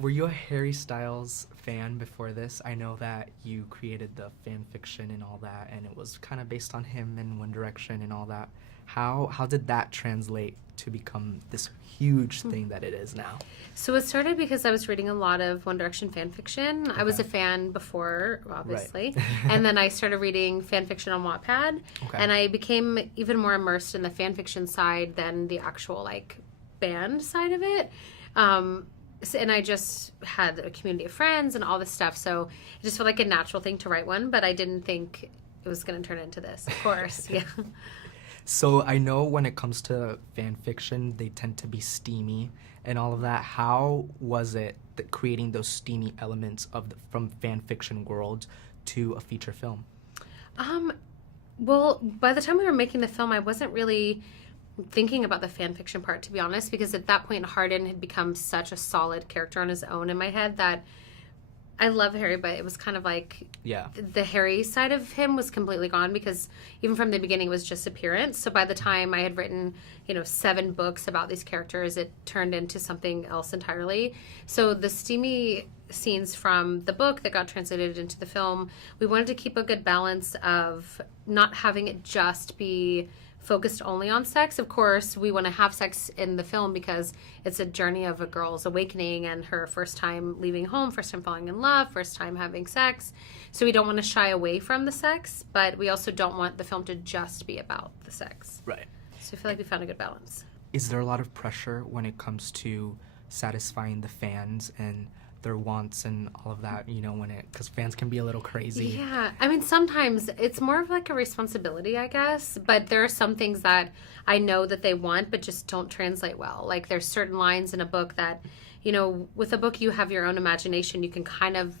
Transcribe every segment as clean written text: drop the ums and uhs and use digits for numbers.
Were you a Harry Styles fan before this? I know that you created the fan fiction and all that, and it was kind of based on him in One Direction and all that. How did that translate to become this huge thing that it is now? So it started because I was reading a lot of One Direction fan fiction. I was a fan before, obviously. Right. And then I started reading fan fiction on Wattpad. Okay. And I became even more immersed in the fan fiction side than the actual, like, band side of it. And I just had a community of friends and all this stuff. So it just felt like a natural thing to write one. But I didn't think it was going to turn into this, of course. Yeah. So I know when it comes to fan fiction, they tend to be steamy and all of that. How was it that creating those steamy elements from fan fiction world to a feature film? Well, by the time we were making the film, I wasn't really thinking about the fan fiction part, to be honest, because at that point, Hardin had become such a solid character on his own in my head that I love Harry, but it was kind of like the Harry side of him was completely gone because even from the beginning it was just appearance. So by the time I had written, 7 books about these characters, it turned into something else entirely. So the steamy scenes from the book that got translated into the film, we wanted to keep a good balance of not having it just be focused only on sex. Of course, we want to have sex in the film because it's a journey of a girl's awakening and her first time leaving home, first time falling in love, first time having sex. So we don't want to shy away from the sex, but we also don't want the film to just be about the sex. Right. So I feel like we found a good balance. Is there a lot of pressure when it comes to satisfying the fans and their wants and all of that, because fans can be a little crazy? Yeah. I mean, sometimes it's more of like a responsibility, I guess, but there are some things that I know that they want but just don't translate well. Like there's certain lines in a book that, with a book you have your own imagination. You can kind of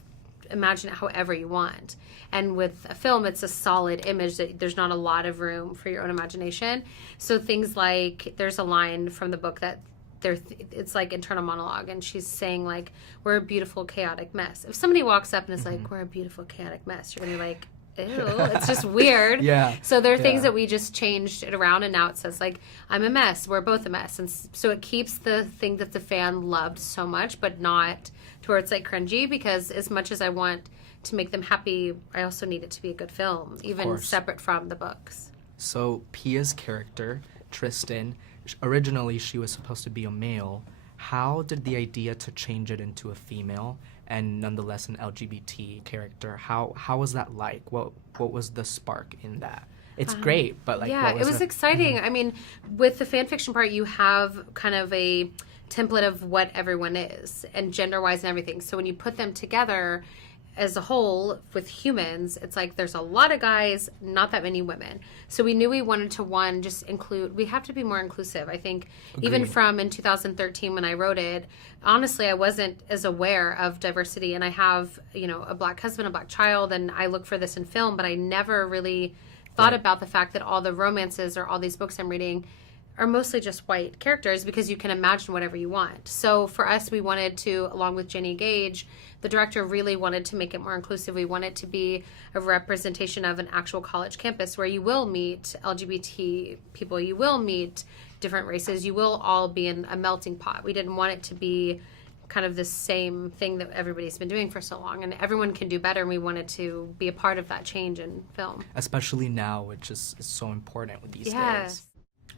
imagine it however you want. And with a film, it's a solid image that there's not a lot of room for your own imagination. So things like there's a line from the book that it's like internal monologue, and she's saying like, we're a beautiful chaotic mess. If somebody walks up and is like, we're a beautiful chaotic mess, you're gonna be like, ew, it's just weird. Yeah. So there are things that we just changed it around, and now it says like, I'm a mess, we're both a mess. And so it keeps the thing that the fan loved so much, but not to where it's like cringy, because as much as I want to make them happy, I also need it to be a good film, even separate from the books. So Pia's character, Tristan, originally she was supposed to be a male. How did the idea to change it into a female and nonetheless an LGBT character, how was that like? What was the spark in that? It's great, but like, yeah, it was exciting. I mean, with the fan fiction part, you have kind of a template of what everyone is and gender-wise and everything. So when you put them together as a whole with humans, it's like there's a lot of guys, not that many women. So we knew we wanted to just include, we have to be more inclusive. I think even from in 2013 when I wrote it, honestly, I wasn't as aware of diversity, and I have, a black husband, a black child, and I look for this in film, but I never really thought about the fact that all the romances or all these books I'm reading are mostly just white characters, because you can imagine whatever you want. So for us, we wanted to, along with Jenny Gage, the director really wanted to make it more inclusive. We want it to be a representation of an actual college campus where you will meet LGBT people, you will meet different races, you will all be in a melting pot. We didn't want it to be kind of the same thing that everybody's been doing for so long, and everyone can do better, and we wanted to be a part of that change in film. Especially now, which is so important with these days.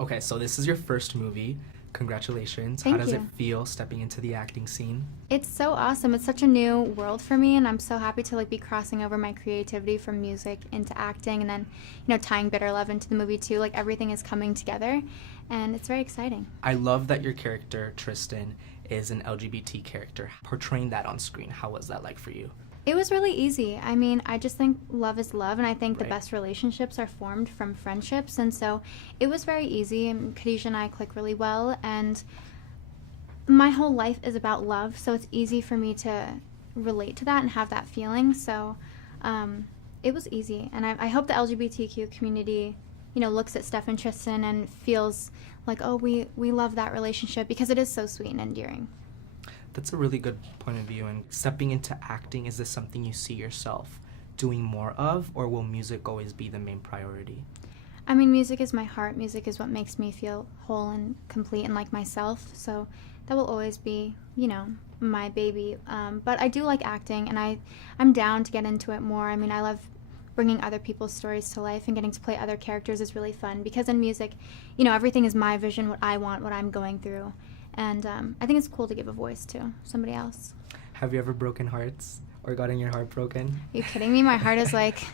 Okay, so this is your first movie. Congratulations. Thank How does you. it feel stepping into the acting scene? It's so awesome. It's such a new world for me, and I'm so happy to be crossing over my creativity from music into acting, and then tying Bitter Love into the movie too. Like everything is coming together, and it's very exciting. I love that your character Tristan is an LGBT character. Portraying that on screen, how was that like for you? It was really easy. I mean, I just think love is love, and I think the best relationships are formed from friendships, and so it was very easy, and Khadijha and I click really well, and my whole life is about love, so it's easy for me to relate to that and have that feeling, so it was easy, and I hope the LGBTQ community, looks at Steph and Tristan and feels like, oh, we love that relationship, because it is so sweet and endearing. That's a really good point of view. And stepping into acting, is this something you see yourself doing more of, or will music always be the main priority? I mean, music is my heart. Music is what makes me feel whole and complete and like myself. So that will always be, my baby. But I do like acting, and I'm down to get into it more. I mean, I love bringing other people's stories to life, and getting to play other characters is really fun, because in music, you know, everything is my vision, what I want, what I'm going through. And I think it's cool to give a voice to somebody else. Have you ever broken hearts or gotten your heart broken? Are you kidding me? My heart is like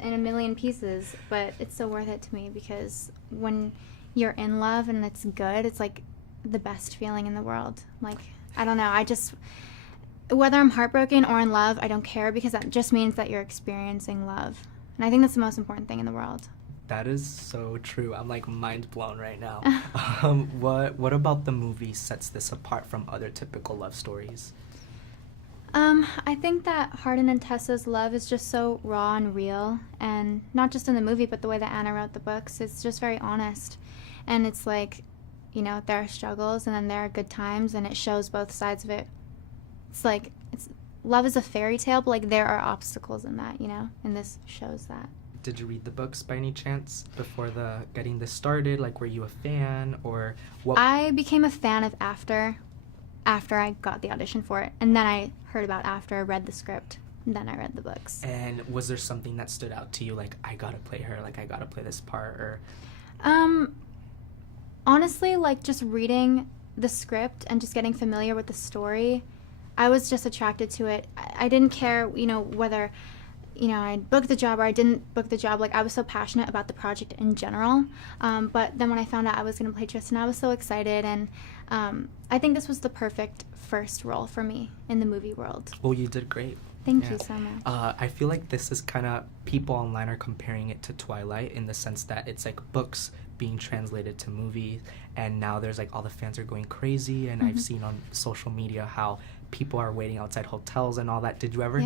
in a million pieces, but it's so worth it to me, because when you're in love and it's good, it's like the best feeling in the world. Like, I don't know, whether I'm heartbroken or in love, I don't care, because that just means that you're experiencing love. And I think that's the most important thing in the world. That is so true. I'm like mind blown right now. What about the movie sets this apart from other typical love stories? I think that Hardin and Tessa's love is just so raw and real, and not just in the movie, but the way that Anna wrote the books. It's just very honest. And it's like, you know, there are struggles and then there are good times, and it shows both sides of it. It's like, love is a fairy tale, but like there are obstacles in that, you know, and this shows that. Did you read the books by any chance before getting this started? Like, were you a fan, or what? I became a fan of after I got the audition for it, and then I heard about after I read the script, and then I read the books. And was there something that stood out to you, like, I gotta play her, like, I gotta play this part, or? Honestly, like, just reading the script and just getting familiar with the story, I was just attracted to it. I didn't care, you know, whether, you know, I booked the job or I didn't book the job. Like, I was so passionate about the project in general. But then when I found out I was going to play Tristan, I was so excited. And I think this was the perfect first role for me in the movie world. Well, you did great. Thank you so much. I feel like this is kind of, people online are comparing it to Twilight in the sense that it's like books being translated to movies, and now there's like all the fans are going crazy, and I've seen on social media how people are waiting outside hotels and all that. Did you ever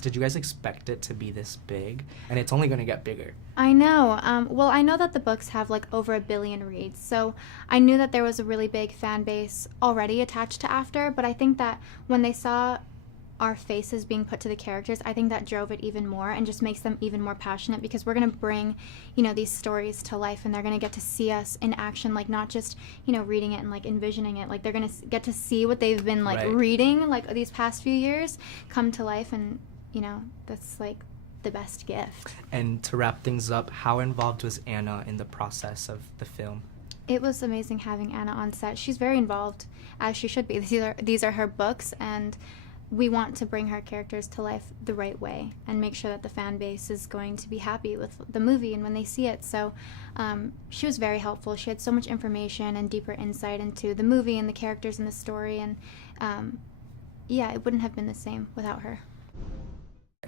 did you guys expect it to be this big? And it's only going to get bigger. I know. Well, I know that the books have like over 1 billion reads, so I knew that there was a really big fan base already attached to After, but I think that when they saw our faces being put to the characters, I think that drove it even more and just makes them even more passionate, because we're going to bring, you know, these stories to life, and they're going to get to see us in action, like not just, you know, reading it and like envisioning it. Like, they're going to get to see what they've been like reading like these past few years come to life, and, you know, that's like the best gift. And to wrap things up, how involved was Anna in the process of the film? It was amazing having Anna on set. She's very involved, as she should be. These are her books, and we want to bring her characters to life the right way and make sure that the fan base is going to be happy with the movie and when they see it. So she was very helpful. She had so much information and deeper insight into the movie and the characters and the story. And yeah, it wouldn't have been the same without her.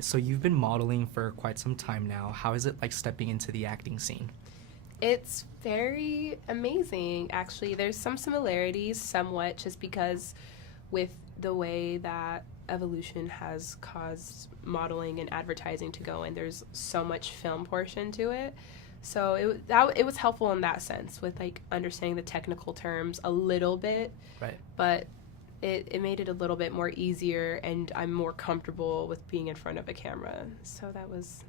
So you've been modeling for quite some time now. How is it like stepping into the acting scene? It's very amazing, actually. There's some similarities, somewhat, just because with the way that evolution has caused modeling and advertising to go in, there's so much film portion to it. So it was helpful in that sense, with like understanding the technical terms a little bit. Right. But it made it a little bit more easier, and I'm more comfortable with being in front of a camera. So that was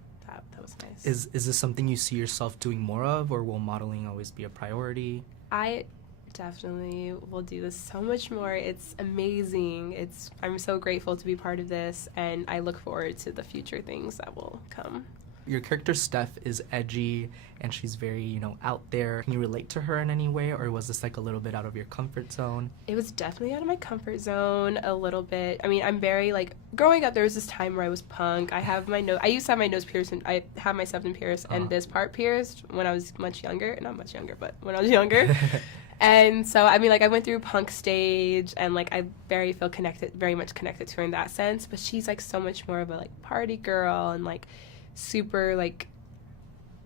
nice. Is this something you see yourself doing more of, or will modeling always be a priority? I definitely will do this so much more. It's amazing. I'm so grateful to be part of this, and I look forward to the future things that will come. Your character Steph is edgy, and she's very, you know, out there. Can you relate to her in any way, or was this like a little bit out of your comfort zone? It was definitely out of my comfort zone a little bit. I mean, I'm very, like, growing up, there was this time where I was punk. I used to have my nose pierced, and I have my septum pierced, and this part pierced when I was much younger. Not much younger, but when I was younger. And so, I mean, like, I went through punk stage, and, like, I very much connected to her in that sense. But she's, like, so much more of a, like, party girl, and, like, super, like,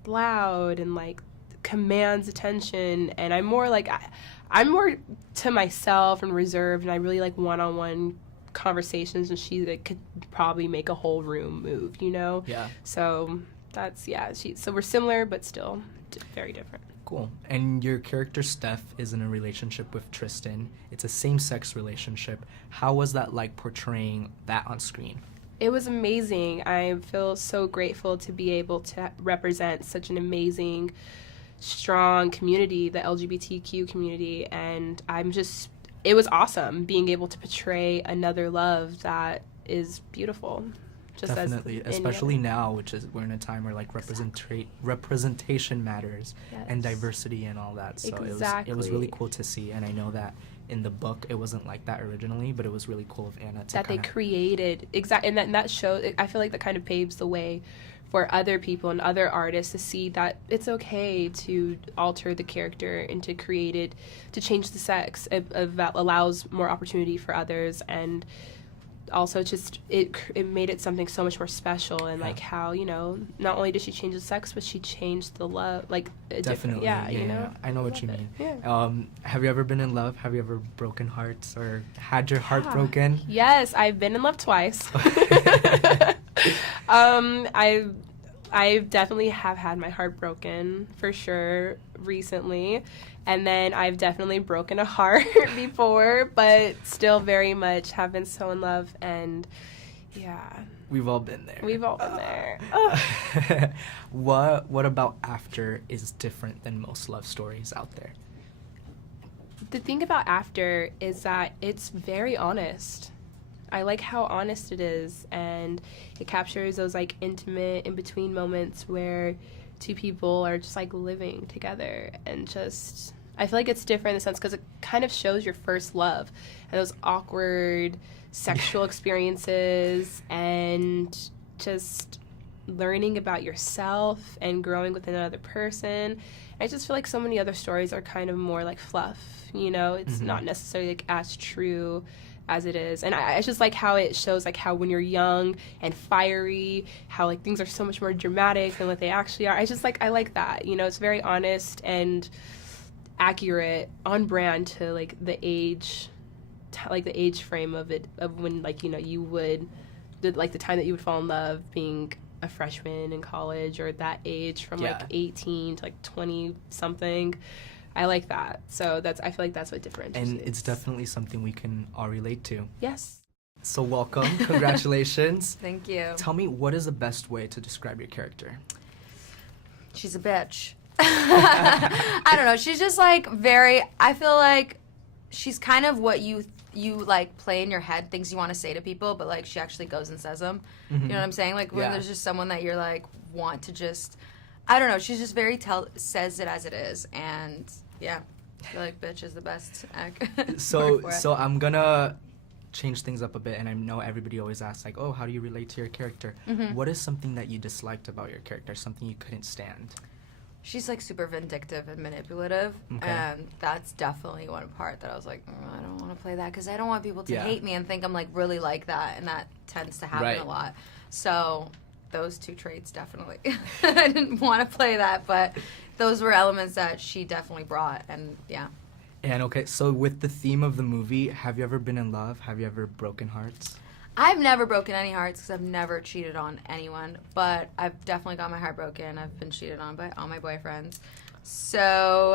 loud, and, like, commands attention. And I'm more, like, I'm more to myself and reserved, and I really like one-on-one conversations, and she, like, could probably make a whole room move, you know? Yeah. So so we're similar, but still very different. Cool. And your character Steph is in a relationship with Tristan. It's a same-sex relationship. How was that like portraying that on screen? It was amazing. I feel so grateful to be able to represent such an amazing, strong community, the LGBTQ community, and I'm just it was awesome being able to portray another love that is beautiful. Just Definitely, especially now, which is we're in a time where like representation matters and diversity and all that. So it was really cool to see, and I know that in the book it wasn't like that originally, but it was really cool of Anna to that they created and that shows. I feel like that kind of paves the way for other people and other artists to see that it's okay to alter the character and to create it, to change the sex. That allows more opportunity for others, and also just it made it something so much more special. And like how, you know, not only did she change the sex, but she changed the love, like definitely. You know, I know what you mean. Have you ever been in love? Have you ever broken hearts or had your heart broken? Yes, I've been in love twice. I definitely have had my heart broken for sure recently, and then I've definitely broken a heart before, but still very much have been so in love. And we've all been there. What about After is different than most love stories out there? The thing about After is that it's very honest. I like how honest it is, and it captures those like intimate in between moments where two people are just like living together, and just I feel like it's different in the sense because it kind of shows your first love and those awkward sexual experiences and just learning about yourself and growing with another person. I just feel like so many other stories are kind of more like fluff, you know, it's not necessarily like as true as it is. And I just like how it shows like how when you're young and fiery, how like things are so much more dramatic than what they actually are. I like that, you know, it's very honest and accurate, on brand to like the age frame of it, of when like, you know, you would the time that you would fall in love, being a freshman in college, or that age from like 18 to like 20 something. I like that. So I feel like that's what differentiates. And it's definitely something we can all relate to. Yes. So welcome. Congratulations. Thank you. Tell me, what is the best way to describe your character? She's a bitch. I don't know. She's just like I feel like she's kind of what you like play in your head, things you want to say to people, but like she actually goes and says them. You know what I'm saying? Like when there's just someone that you're like want to just, I don't know. She's just says it as it is, and I feel like bitch is the best. So I'm gonna change things up a bit, and I know everybody always asks like, oh, how do you relate to your character? What is something that you disliked about your character? Something you couldn't stand? She's like super vindictive and manipulative, and that's definitely one part that I was like, I don't want to play that because I don't want people to hate me and think I'm like really like that, and that tends to happen a lot. So those two traits definitely. I didn't want to play that, but those were elements that she definitely brought, and And okay, so with the theme of the movie, have you ever been in love? Have you ever broken hearts? I've never broken any hearts because I've never cheated on anyone, but I've definitely got my heart broken. I've been cheated on by all my boyfriends. So,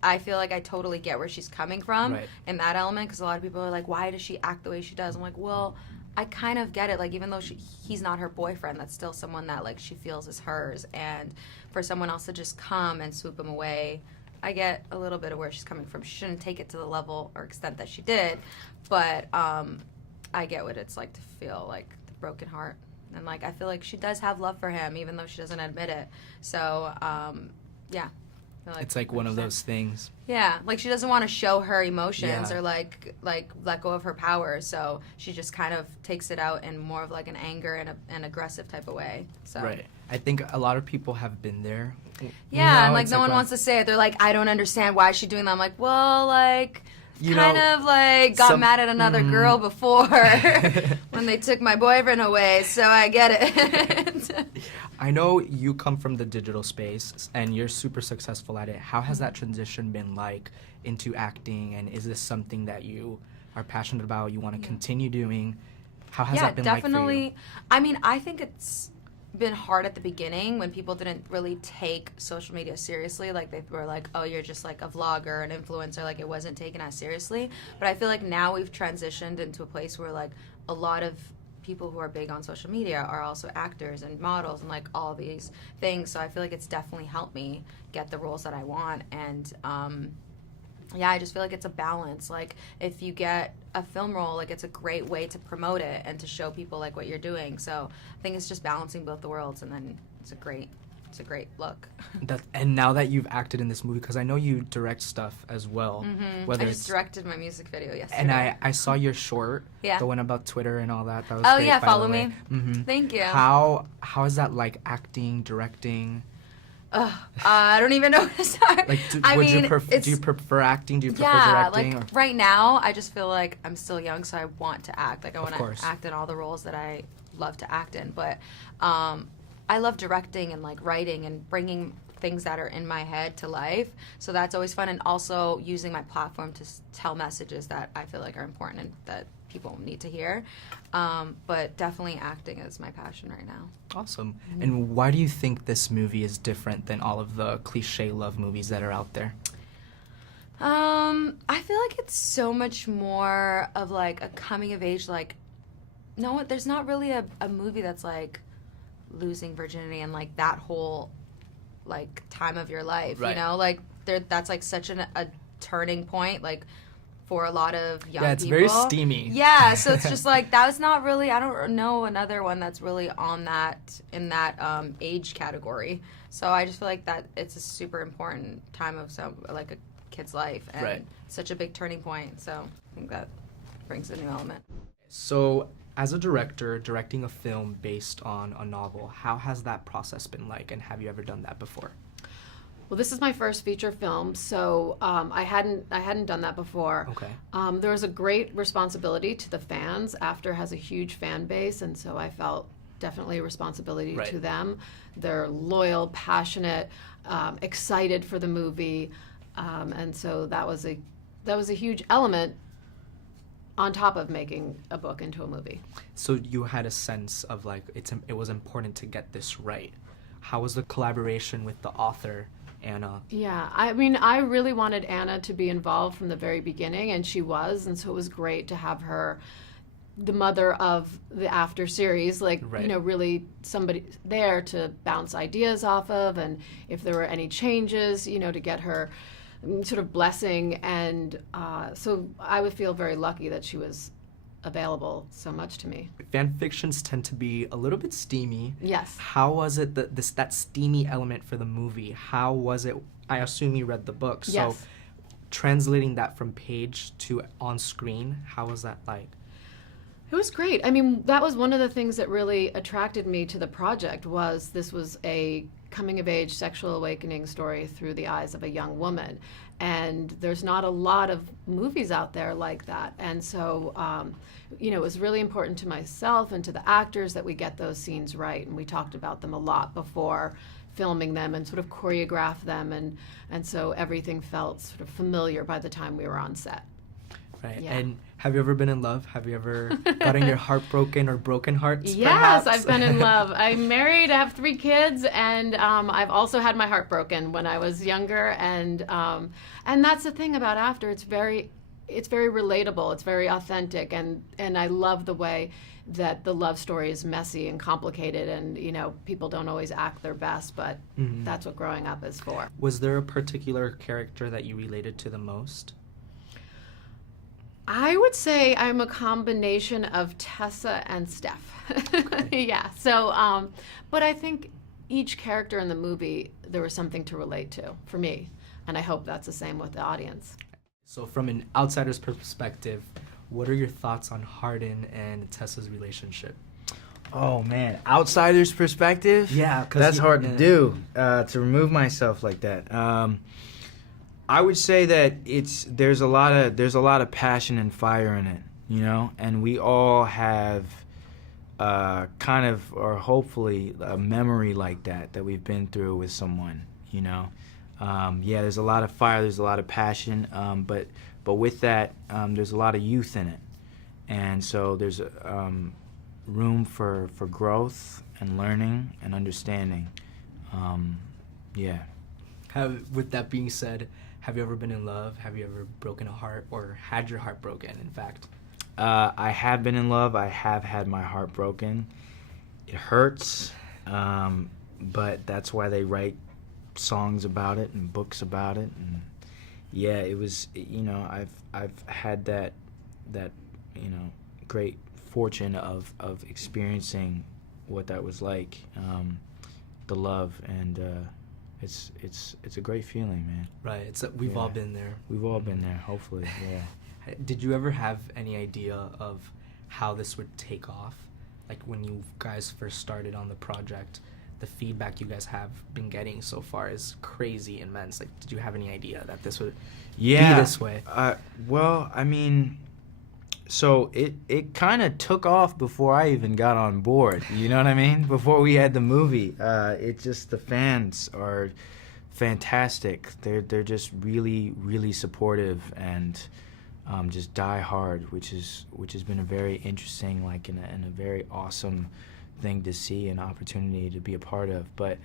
I feel like I totally get where she's coming from in that element, because a lot of people are like, why does she act the way she does? I'm like, well, I kind of get it. Like, even though he's not her boyfriend, that's still someone that, like, she feels is hers. And for someone else to just come and swoop him away, I get a little bit of where she's coming from. She shouldn't take it to the level or extent that she did, but I get what it's like to feel like the broken heart. And, like, I feel like she does have love for him, even though she doesn't admit it. So, like it's like one of those things. Yeah, like she doesn't want to show her emotions or like let go of her power, so she just kind of takes it out in more of like an anger and an aggressive type of way. So I think a lot of people have been there. Yeah, and like no one wants to say it. They're like, I don't understand why is she doing that. I'm like, well, like got mad at another girl before when they took my boyfriend away, so I get it. I know you come from the digital space and you're super successful at it. How has that transition been like into acting, and is this something that you are passionate about, you want to continue doing? How has that been definitely. like for you? I mean, I think it's been hard at the beginning when people didn't really take social media seriously. Like they were like, oh, you're just like a vlogger, an influencer. Like it wasn't taken as seriously. But I feel like now we've transitioned into a place where like a lot of people who are big on social media are also actors and models and like all these things. So I feel like it's definitely helped me get the roles that I want. And yeah, I just feel like it's a balance. Like, if you get a film role, like, it's a great way to promote it and to show people, like, what you're doing. So I think it's just balancing both the worlds, and then it's a great look. And now that you've acted in this movie, because I know you direct stuff as well. I just directed my music video yesterday. And I saw your short, Yeah. the one about Twitter and all that. That was Oh, great, yeah, by follow the way. me. Thank you. How is that like acting, directing? I don't even know where to start. Like, do you prefer acting? Do you prefer directing? Like right now, I just feel like I'm still young, so I want to act. Like, I want course. to act in all the roles that I love to act in. But I love directing and like writing and bringing things that are in my head to life. So that's always fun, and also using my platform to tell messages that I feel like are important and that people need to hear. But definitely acting is my passion right now. Awesome. And why do you think this movie is different than all of the cliche love movies that are out there? I feel like it's so much more of like a coming of age, like, no, there's not really a movie that's like losing virginity and like that whole like time of your life, Right. you know, like that's like such a turning point, like, for a lot of young people. Yeah, it's very steamy. Yeah, so it's just like, that was not really, I don't know another one that's really on that, in that age category. So I just feel like that it's a super important time of like a kid's life, and Right. such a big turning point. So I think that brings a new element. So, as a director, directing a film based on a novel, how has that process been like, and have you ever done that before? Well, this is my first feature film, so I hadn't done that before. Okay. There was a great responsibility to the fans. After has a huge fan base, and so I felt definitely a responsibility Right. to them. They're loyal, passionate, excited for the movie, and so that was a huge element on top of making a book into a movie. So you had a sense of like it was important to get this right. How was the collaboration with the author, Anna? Yeah, I mean, I really wanted Anna to be involved from the very beginning, and she was, and so it was great to have her, the mother of the After series, like, Right. you know, really somebody there to bounce ideas off of, and if there were any changes, you know, to get her sort of blessing, and so I would feel very lucky that she was available so much to me. Fan fictions tend to be a little bit steamy. Yes. How was it that steamy element for the movie? How was it? I assume you read the book, so Yes. translating that from page to on screen, how was that like? It was great. I mean, that was one of the things that really attracted me to the project, was this was a coming-of-age sexual awakening story through the eyes of a young woman. And there's not a lot of movies out there like that. And so, you know, it was really important to myself and to the actors that we get those scenes right. And we talked about them a lot before filming them and sort of choreograph them. And so everything felt sort of familiar by the time we were on set. Right. Yeah. And have you ever been in love? Have you ever gotten your heart broken or broken hearts? Yes, perhaps? I've been in love. I'm married, I have 3 kids, and I've also had my heart broken when I was younger. And that's the thing about After. It's very relatable. It's very authentic, and I love the way that the love story is messy and complicated, and you know, people don't always act their best, but that's what growing up is for. Was there a particular character that you related to the most? I would say I'm a combination of Tessa and Steph. Yeah. So, but I think each character in the movie, there was something to relate to for me. And I hope that's the same with the audience. So from an outsider's perspective, what are your thoughts on Hardin and Tessa's relationship? Oh man, outsider's perspective? Yeah, 'cause that's you- hard yeah. to do, to remove myself like that. I would say that there's a lot of passion and fire in it, you know, and we all have kind of, or hopefully, a memory like that we've been through with someone, you know. Yeah, there's a lot of fire, there's a lot of passion, but with that, there's a lot of youth in it, and so there's room for growth and learning and understanding. Yeah. With that being said, have you ever been in love? Have you ever broken a heart or had your heart broken, in fact? I have been in love. I have had my heart broken. It hurts, but that's why they write songs about it and books about it. And yeah, it was, I've had that great fortune of experiencing what that was like, the love, and it's a great feeling, man. Right. We've all been there. We've all been there, hopefully. Yeah. Did you ever have any idea of how this would take off? Like when you guys first started on the project, the feedback you guys have been getting so far is crazy immense. Like, did you have any idea that this would be this way? Well, I mean, so it kind of took off before I even got on board. You know what I mean? Before we had the movie, the fans are fantastic. They're just really, really supportive and just die hard, which has been a very interesting, like, and a very awesome thing to see, an opportunity to be a part of. But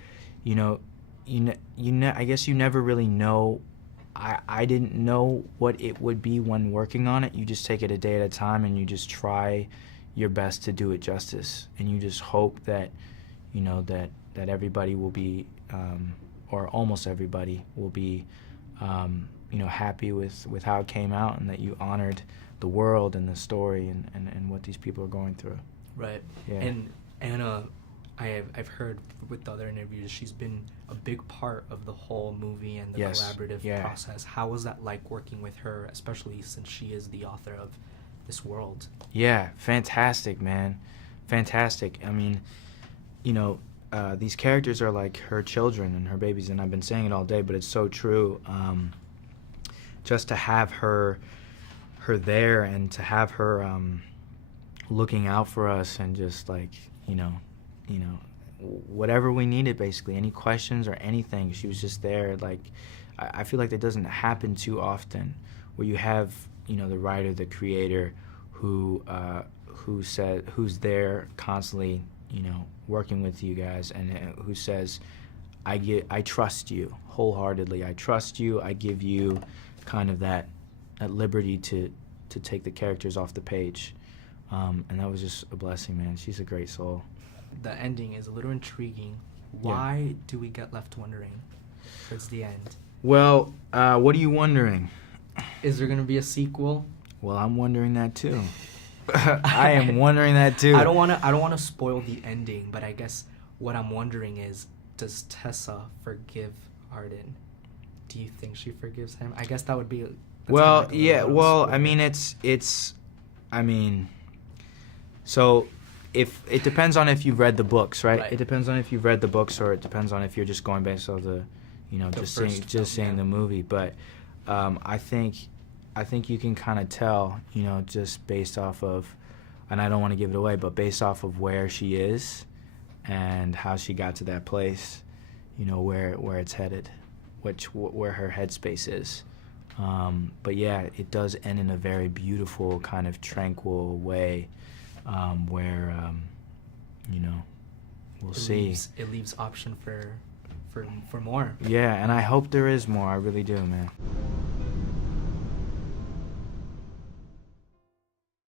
I guess you never really know. I didn't know what it would be when working on it. You just take it a day at a time, and you just try your best to do it justice, and you just hope that that everybody will be, or almost everybody will be, happy with how it came out, and that you honored the world and the story and what these people are going through. Right. Yeah. And Anna, I've heard with the other interviews, she's been a big part of the whole movie and the collaborative process. How was that like working with her, especially since she is the author of this world? Yeah, fantastic, man. Fantastic. I mean, these characters are like her children and her babies, and I've been saying it all day, but it's so true. Just to have her there, and to have her looking out for us, and just like, whatever we needed, basically, any questions or anything, she was just there. Like, I feel like that doesn't happen too often, where you have, the writer, the creator, who's there constantly, working with you guys, and who says, I trust you wholeheartedly. I trust you. I give you kind of that liberty to take the characters off the page. And that was just a blessing, man. She's a great soul. The ending is a little intriguing. Why do we get left wondering towards the end? Well, what are you wondering? Is there going to be a sequel? Well, I'm wondering that too. I am wondering that too. I don't want to spoil the ending, but I guess what I'm wondering is, does Tessa forgive Arden? Do you think she forgives him? I guess that would be. Well, yeah. Well, I mean, so if it depends on if you've read the books, right? It depends on if you've read the books, or it depends on if you're just going based on the, just seeing the movie. But I think you can kind of tell, just based off of, and I don't want to give it away, but based off of where she is and how she got to that place, where it's headed, where her headspace is. But yeah, it does end in a very beautiful, kind of tranquil way, where we'll see. It leaves option for more. Yeah, and I hope there is more. I really do, man.